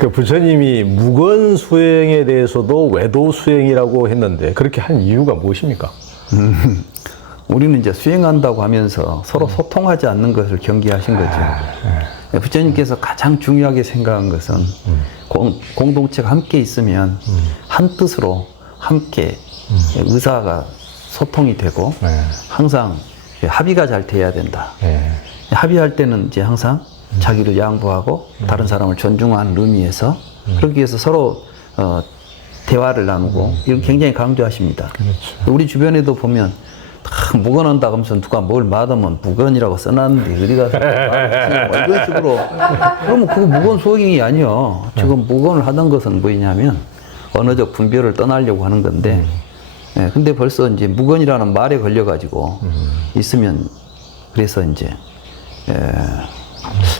그 부처님이 무건 수행에 대해서도 외도 수행이라고 했는데 그렇게 한 이유가 무엇입니까? 우리는 이제 수행한다고 하면서 서로 소통하지 않는 것을 경계하신 거죠. 부처님께서 가장 중요하게 생각한 것은 공동체가 함께 있으면 한 뜻으로 함께 의사가 소통이 되고 항상 합의가 잘 돼야 된다. 합의할 때는 이제 항상 자기를 양보하고 다른 사람을 존중하는 의미에서 그러기 위해서 서로 대화를 나누고 이런 굉장히 강조하십니다. 그렇죠. 우리 주변에도 보면 다 무건한다고 하면서 누가 뭘 받으면 무건이라고 써놨는데 어디 가서 뭐 이런 식으로 그러면 그거 무건 수행이 아니요. 지금 무건을 하던 것은 뭐냐면 언어적 분별을 떠나려고 하는 건데 근데 벌써 이제 무건이라는 말에 걸려가지고 있으면 그래서 이제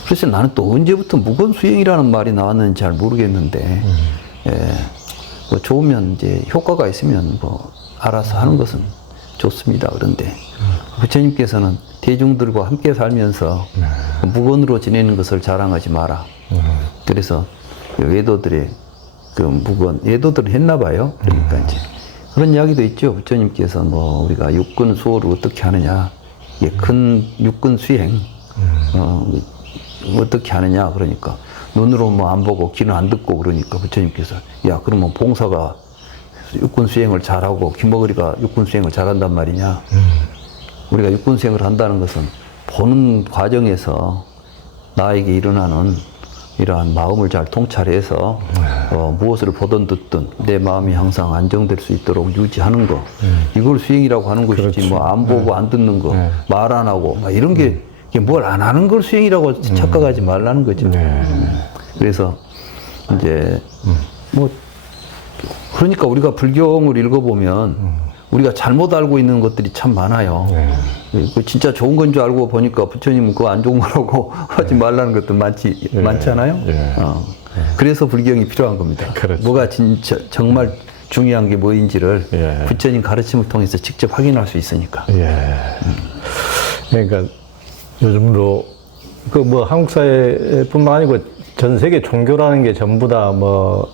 그래서 나는 또 언제부터 무건 수행이라는 말이 나왔는지 잘 모르겠는데 뭐 좋으면 이제 효과가 있으면 뭐 알아서 하는 것은 좋습니다. 그런데 부처님께서는 대중들과 함께 살면서 무건으로 지내는 것을 자랑하지 마라. 그래서 외도들의 그 무건 예도들을 했나 봐요. 그러니까 이제 그런 이야기도 있죠. 부처님께서 뭐 우리가 육근 수호를 어떻게 하느냐, 이게 큰 육근 수행 어떻게 하느냐 그러니까 눈으로 뭐 안 보고 귀는 안 듣고 그러니까 부처님께서 야 그러면 봉사가 육군 수행을 잘하고 김먹으리가 육군 수행을 잘한단 말이냐. 우리가 육군 수행을 한다는 것은 보는 과정에서 나에게 일어나는 이러한 마음을 잘 통찰해서 무엇을 보든 듣든 내 마음이 항상 안정될 수 있도록 유지하는 거 이걸 수행이라고 하는 것이지. 그렇죠. 뭐 안 보고 안 듣는 거 말 안 하고 막 이런 게 뭘 안 하는 걸 수행이라고 착각하지 말라는 거죠. 그래서 이제 뭐 그러니까 우리가 불경을 읽어보면 우리가 잘못 알고 있는 것들이 참 많아요. 그 진짜 좋은 건 줄 알고 보니까 부처님은 그거 안 좋은 거라고 하지 말라는 것도 많잖아요. 그래서 불경이 필요한 겁니다. 그렇죠. 뭐가 진짜 정말 중요한 게 뭐인지를 부처님 가르침을 통해서 직접 확인할 수 있으니까. 그러니까 요즘도 그 뭐 한국 사회뿐만 아니고 전 세계 종교라는 게 전부 다 뭐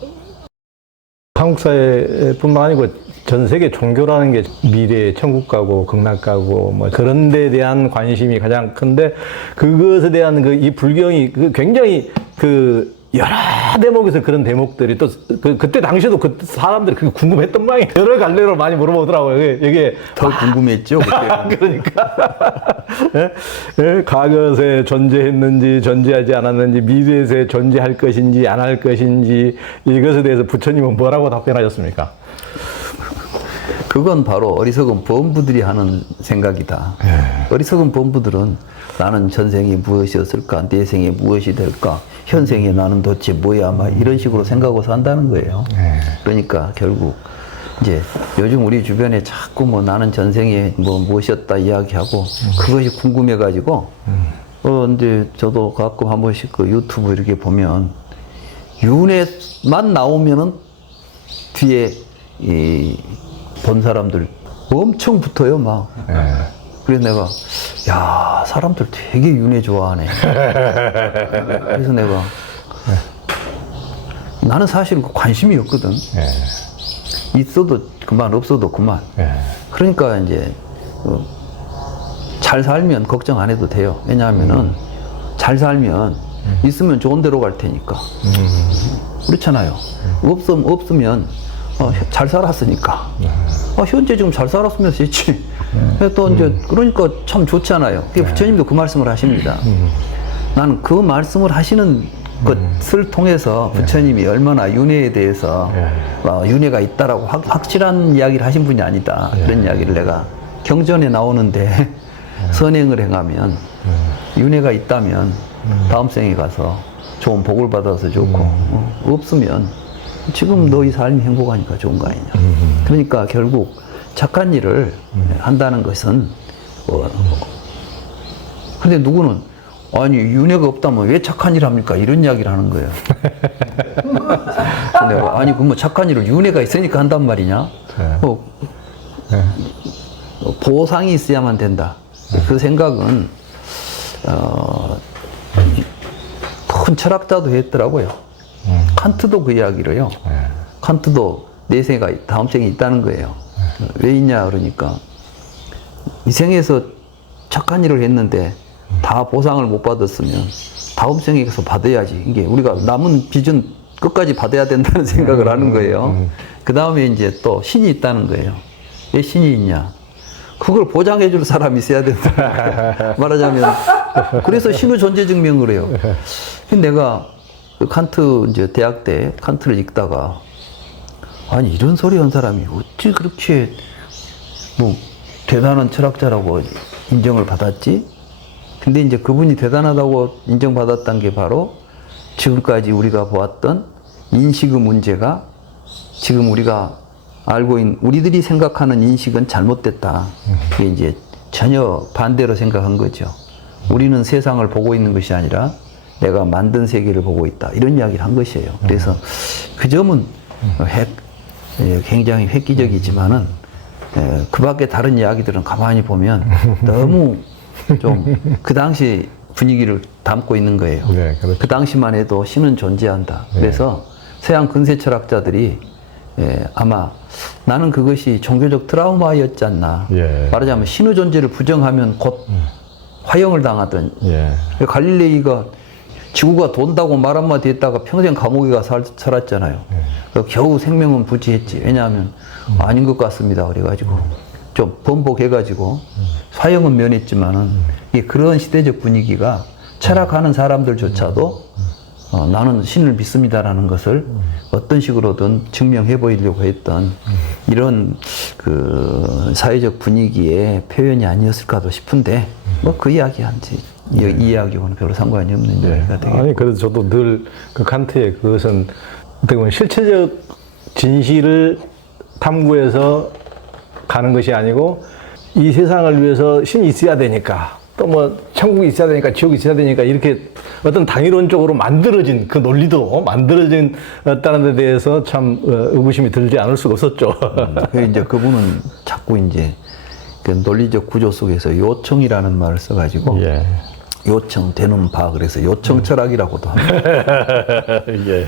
한국 사회뿐만 아니고 전 세계 종교라는 게 미래의 천국 가고 극락 가고 뭐 그런 데 대한 관심이 가장 큰데 그것에 대한 그 이 불경이 그 굉장히 그 여러 대목에서 그런 대목들이 또 그때 당시에도 그 사람들이 그게 궁금했던 모양이에요. 여러 갈래로 많이 물어보더라고요. 이게 더 궁금했죠. 그러니까 과거에 존재했는지 존재하지 않았는지 미래에 존재할 것인지 안 할 것인지 이것에 대해서 부처님은 뭐라고 답변하셨습니까? 그건 바로 어리석은 범부들이 하는 생각이다. 어리석은 범부들은 나는 전생에 무엇이었을까, 내생에 무엇이 될까, 현생에 나는 도대체 뭐야, 막 이런 식으로 생각하고 산다는 거예요. 그러니까 결국 이제 요즘 우리 주변에 자꾸 뭐 나는 전생에 뭐 무엇이었다 이야기하고 그것이 궁금해가지고 이제 저도 가끔 한 번씩 그 유튜브 이렇게 보면 윤회만 나오면은 뒤에 본 사람들 엄청 붙어요, 막. 그래서 내가, 야, 사람들 되게 윤회 좋아하네. 그래서 내가, 나는 사실 관심이 없거든. 있어도 그만, 없어도 그만. 그러니까 이제, 잘 살면 걱정 안 해도 돼요. 왜냐하면은, 잘 살면, 있으면 좋은 데로 갈 테니까. 그렇잖아요. 없으면, 잘 살았으니까. 현재 지금 잘 살았으면 됐지. 또 이제, 그러니까 참 좋잖아요. 부처님도 그 말씀을 하십니다. 나는 그 말씀을 하시는 것을 통해서 부처님이 얼마나 윤회에 대해서 윤회가 있다라고 확실한 이야기를 하신 분이 아니다. 그런 이야기를 내가 경전에 나오는데 선행을 행하면 윤회가 있다면 다음 생에 가서 좋은 복을 받아서 좋고 없으면 지금 너희 삶이 행복하니까 좋은 거 아니냐. 그러니까 결국 착한 일을 한다는 것은 근데 누구는 아니 윤회가 없다면 왜 착한 일 합니까? 이런 이야기를 하는 거예요. 내가 아니 그럼 뭐 착한 일을 윤회가 있으니까 한단 말이냐? 보상이 있어야만 된다. 그 생각은 큰 철학자도 했더라고요. 칸트도 그 이야기를 해요. 칸트도 내세가 다음 생에 있다는 거예요. 왜 있냐 그러니까 이 생에서 착한 일을 했는데 다 보상을 못 받았으면 다음 생에 가서 받아야지. 이게 우리가 남은 빚은 끝까지 받아야 된다는 생각을 하는 거예요. 그 다음에 이제 또 신이 있다는 거예요. 왜 신이 있냐? 그걸 보장해 줄 사람이 있어야 된다. 말하자면 그래서 신의 존재 증명을 해요. 근데 내가 그 칸트 이제 대학 때 칸트를 읽다가 아니 이런 소리 한 사람이 어찌 그렇게 뭐 대단한 철학자라고 인정을 받았지? 근데 이제 그분이 대단하다고 인정받았던 게 바로 지금까지 우리가 보았던 인식의 문제가 지금 우리가 알고 있는 우리들이 생각하는 인식은 잘못됐다. 그게 이제 전혀 반대로 생각한 거죠. 우리는 세상을 보고 있는 것이 아니라 내가 만든 세계를 보고 있다. 이런 이야기를 한 것이에요. 그래서 그 점은 굉장히 획기적이지만은 그 밖에 다른 이야기들은 가만히 보면 너무 좀 그 당시 분위기를 담고 있는 거예요. 네, 그렇죠. 그 당시만 해도 신은 존재한다. 그래서 서양 근세 철학자들이 아마 나는 그것이 종교적 트라우마였지 않나. 예. 말하자면 신의 존재를 부정하면 곧 화형을 당하던. 예. 갈릴레이가 지구가 돈다고 말 한마디 했다가 평생 감옥에 가 살았잖아요. 겨우 생명은 부지했지. 왜냐하면 아닌 것 같습니다. 그래가지고 좀 번복해가지고 화형은 면했지만은 이게 그런 시대적 분위기가 철학하는 사람들조차도 나는 신을 믿습니다라는 것을 어떤 식으로든 증명해 보이려고 했던 이런 그 사회적 분위기의 표현이 아니었을까도 싶은데 뭐 그 이야기 한지 이 이야기와는 별로 상관이 없는 이야기가 되겠고. 아니 그래도 저도 늘 그 칸트의 그것은 어떻게 보면 실체적 진실을 탐구해서 가는 것이 아니고 이 세상을 위해서 신이 있어야 되니까 또 뭐 천국이 있어야 되니까 지옥이 있어야 되니까 이렇게 어떤 당위론적으로 만들어진 그 논리도 만들어진 다는 데 대해서 참 의구심이 들지 않을 수가 없었죠. 이제 그분은 자꾸 이제 그 논리적 구조 속에서 요청이라는 말을 써가지고 예. 요청 되는 바 그래서 요청 철학이라고도 합니다. 예.